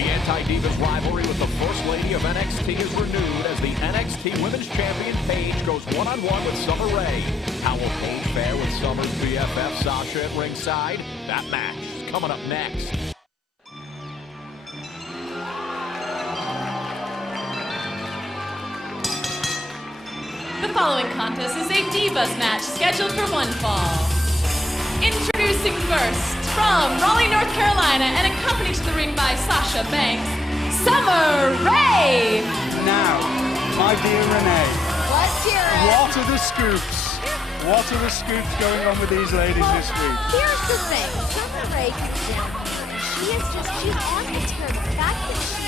The anti-divas rivalry with the First Lady of NXT is renewed as the NXT Women's Champion Paige goes one-on-one with Summer Rae. How will Paige fare with Summer's BFF Sasha at ringside? That match is coming up next. The following contest is a Divas match scheduled for one fall. Introducing first, from Raleigh, North Carolina, and accompanied to the ring by Sasha Banks, Summer Rae! Now, my dear Renee, Let's hear it. what are the scoops? What are the scoops going on with these ladies this week? Here's the thing. Summer Rae comes down here. She's on the tear. The fact that she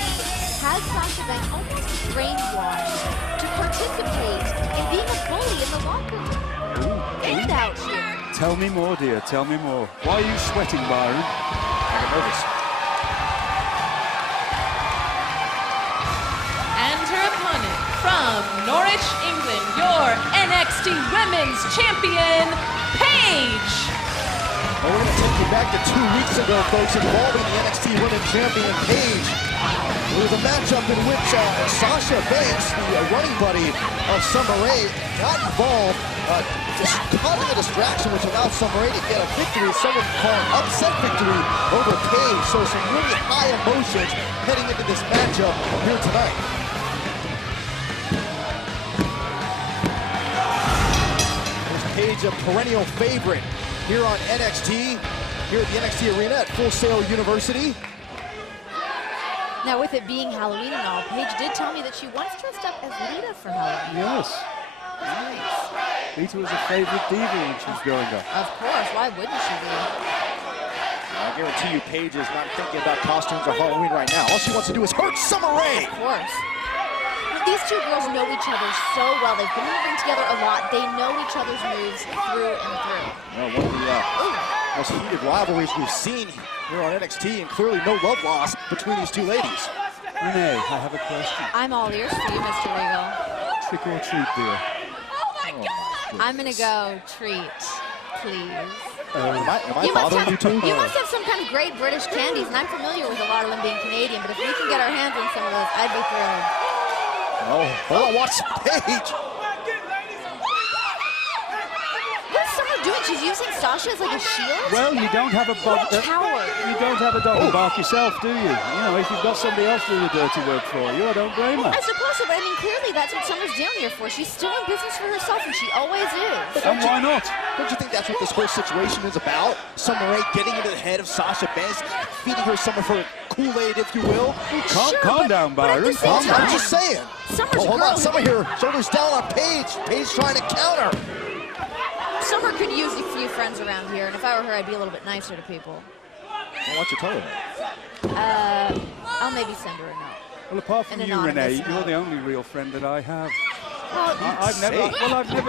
has Sasha Banks almost brainwashed to participate in being a bully in the locker room. And out here. Tell me more, dear. Tell me more. Why are you sweating, Byron? I'm nervous. And her opponent, from Norwich, England, your NXT Women's Champion, Paige! Well, we're going to take you back to 2 weeks ago, folks, involving the NXT Women's Champion, Paige. It was a matchup in which Sasha Banks, the running buddy of Summer Rae, got involved, just causing a distraction which allowed Summer Rae to get a victory, someone called an upset victory over Paige. So some really high emotions heading into this matchup here tonight. There's Paige, a perennial favorite here on NXT, here at the NXT Arena at Full Sail University. Now, with it being Halloween and all, Paige did tell me that she once dressed up as Lita for Halloween. Yes. Nice. Lita was a favorite diva when she was growing up. Of course, why wouldn't she be? I guarantee you Paige is not thinking about costumes or Halloween right now. All she wants to do is hurt Summer Rae. Of course. These two girls know each other so well. They've been moving together a lot. They know each other's moves through and through. Well, one of the most heated rivalries we've seen here on NXT, and clearly no love lost between these two ladies. Renee, I have a question. I'm all ears for you, Mr. Regal. Trick or treat, dear? I'm gonna go treat, please. Am I bothering you two? You must have some kind of great British candies, and I'm familiar with a lot of them being Canadian, but if we can get our hands on some of those, I'd be thrilled. Oh, hold on, watch Paige. What's Summer doing? She's using Sasha as like a shield? Well, you don't have a What a coward. you don't have a dog to bark yourself, do you? You know, if you've got somebody else doing the dirty work for you, I don't blame her. I suppose so, but I mean, clearly that's what Summer's down here for. She's still in business for herself, and she always is. And why not? Don't you think that's what this whole situation is about? Summer Rae getting into the head of Sasha Banks, feeding her some of her Kool-Aid, if you will. Calm down, Byron. Calm down. I'm just saying. Summer's Hold on, Summer here, shoulders down on Paige. Paige trying to counter. Summer could use a few friends around here, and if I were her, I'd be a little bit nicer to people. Well, why don't you tell her that? I'll maybe send her a note. Well, apart from An you, Renee, anonymous you're note. the only real friend that I have. Well, I've never.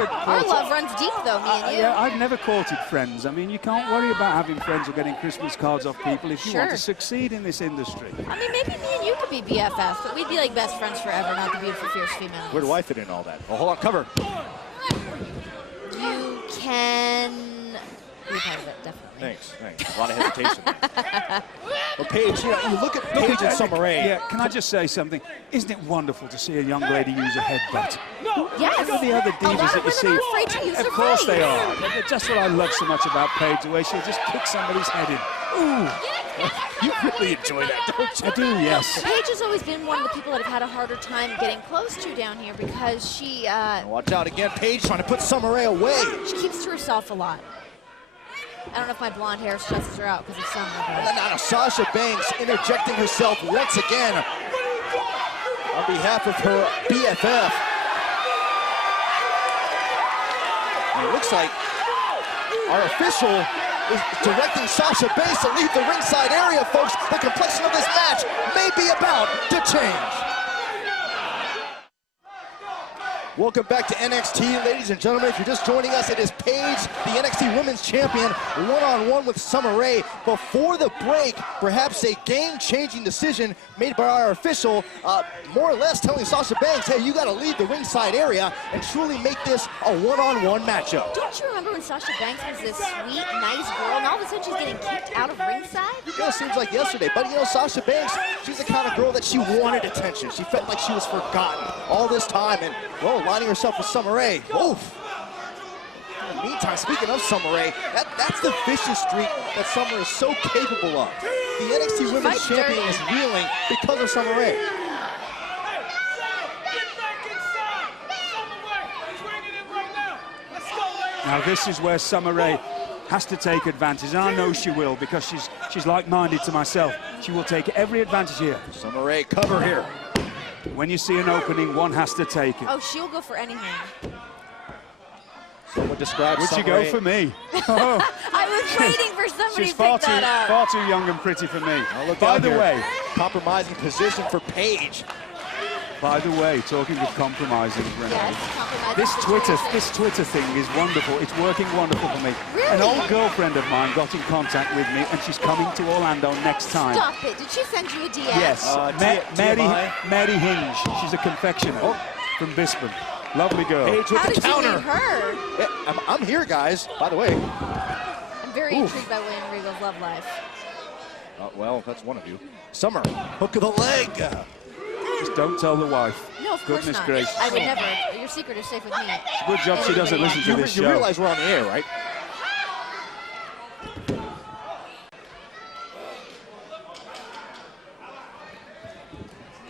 our love runs deep, though, me and you. Yeah, I've never courted friends. I mean, you can't worry about having friends or getting Christmas cards off people if you want to succeed in this industry. I mean, maybe me and you could be BFFs, but we'd be like best friends forever, not the beautiful, fierce females. Where do I fit in all that? Oh, hold on, cover. You can be part of it, definitely. Thanks. A lot of hesitation. Well, Paige, you look at Paige and Summer Rae. Yeah, can I just say something? Isn't it wonderful to see a young lady use a headbutt? Yes. Look at the other A lot divas of that you see. women are afraid to use Of their course face. they are. That's just what I love so much about Paige, the way she'll just kick somebody's head in. Ooh. You really enjoy that, don't you? I do, yes. Paige has always been one of the people that have had a harder time getting close to down here because she Watch out again, Paige trying to put Summer Rae away. keeps to herself a lot. I don't know if my blonde hair stresses her out because of Summer. But Now Sasha Banks interjecting herself once again on behalf of her BFF. And it looks like our official is directing Sasha Banks to leave the ringside area, folks. The complexion of this match may be about to change. Welcome back to NXT, ladies and gentlemen. If you're just joining us, it is Paige, the NXT Women's Champion, one-on-one with Summer Rae. Before the break, perhaps a game-changing decision made by our official, more or less telling Sasha Banks, hey, you got to leave the ringside area and truly make this a one-on-one matchup. Don't you remember when Sasha Banks was this sweet, nice girl, and all of a sudden she's getting kicked out of ringside? You know, it seems like yesterday, but you know, Sasha Banks, she's the kind of girl that she wanted attention. She felt like she was forgotten all this time, and, well, lining herself with Summer Rae. Oof. In the meantime, speaking of Summer Rae, that's the vicious streak that Summer is so capable of. The NXT Women's Champion is reeling because of Summer Rae. Now this is where Summer Rae has to take advantage, and I know she will, because she's like-minded to myself. She will take every advantage here. Summer Rae, cover here. When you see an opening, one has to take it. Oh, she'll go for anything. Someone describes Would Summer you go Rae. for me? Oh. I was waiting for somebody She's to pick that up. far too young and pretty for me. Look By out the here. way, Compromising position for Paige. talking of compromising, Renee, Yes, compromising this Twitter thing is wonderful. It's working wonderful for me. Really? An old girlfriend of mine got in contact with me, and she's coming to Orlando next time. Stop it. Did she send you a DM? Yes, TMI. Mary Hinge. She's a confectioner from Bisbee. Lovely girl. Paige with How the did you counter. meet her? Yeah, I'm here, guys. By the way. I'm very intrigued by William Regal's love life. Well, that's one of you. Summer, hook of the leg. Just don't tell the wife. No, of course Goodness not. gracious. I would never. Your secret is safe with me. Good job she doesn't listen to this You show. realize we're on the air, right?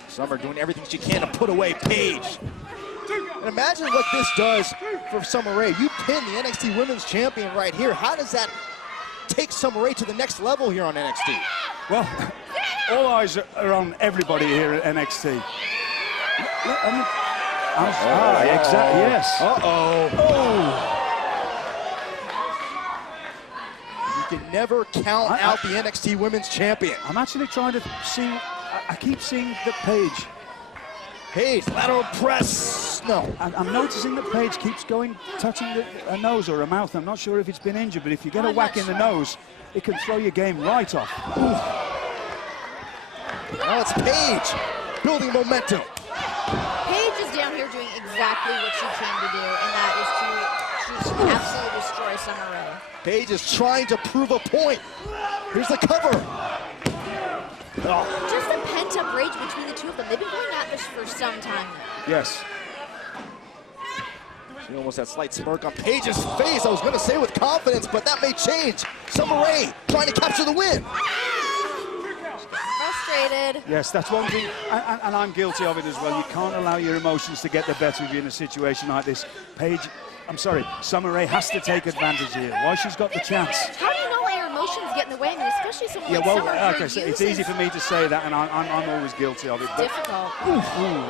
Summer doing everything she can to put away Paige. And imagine what this does for Summer Rae. You pin the NXT Women's Champion right here. How does that take Summer Rae to the next level here on NXT? Well, all eyes are on everybody here at NXT. Exactly. Yes. You can never count out the NXT Women's Champion. I'm actually trying to see. I keep seeing that Paige. Paige, lateral press. No. I'm noticing that Paige keeps going, touching her nose or her mouth. I'm not sure if it's been injured, but if you get a whack in the nose, it can throw your game right off. Now it's Paige building momentum. Paige is down here doing exactly what she came to do, and that is to absolutely destroy Summer Rae. Paige is trying to prove a point. Here's the cover. Oh. Just a pent-up rage between the two of them. They've been going at this for some time now. Yes. She almost had a slight smirk on Paige's face. I was going to say with confidence, but that may change. Summer Rae trying to capture the win. Frustrated. Yes, that's one thing, and I'm guilty of it as well. You can't allow your emotions to get the better of you in a situation like this. Summer Rae has to take advantage here. Why she's got the chance. How do you not let your emotions get in the way? I mean, especially someone like Summer Rae. Okay, so it's easy for me to say that, and I'm always guilty of it. But, difficult.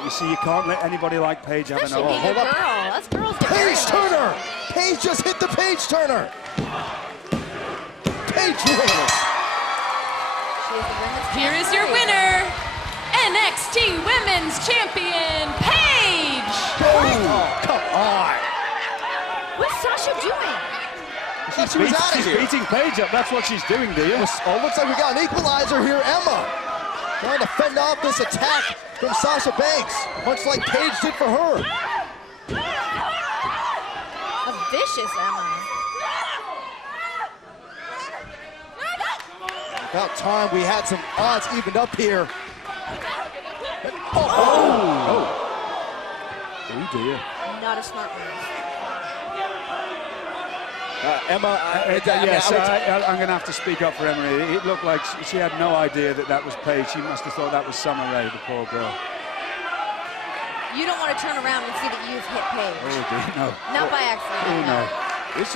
you see, you can't let anybody like Paige have an Especially being a hold girl. up. Us girls get very Paige emotional. Turner. Paige just hit the Paige Turner. Paige wins. She is the women's Here is champion. your winner, NXT Women's Champion, Paige! Oh, come on. What's Sasha doing? She was out of She's here. beating Paige up. That's what she's doing, do you? Oh, looks like we got an equalizer here. Emma trying to fend off this attack from Sasha Banks, much like Paige did for her. A vicious Emma. About time we had some odds evened up here. Oh dear. Not a smart move. Emma, I'm going to have to speak up for Emily. It looked like she had no idea that was Paige. She must have thought that was Summer Rae, the poor girl. You don't want to turn around and see that you've hit Paige. Oh dear, no. Not by accident. Oh no. This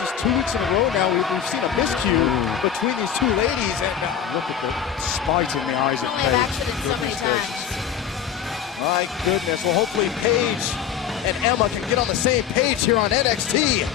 is 2 weeks in a row now. We've seen a miscue between these two ladies, and Look at the spite in the eyes of Only have Paige. accidents so many Goodness times. gracious. my goodness. Well, hopefully Paige and Emma can get on the same page here on NXT.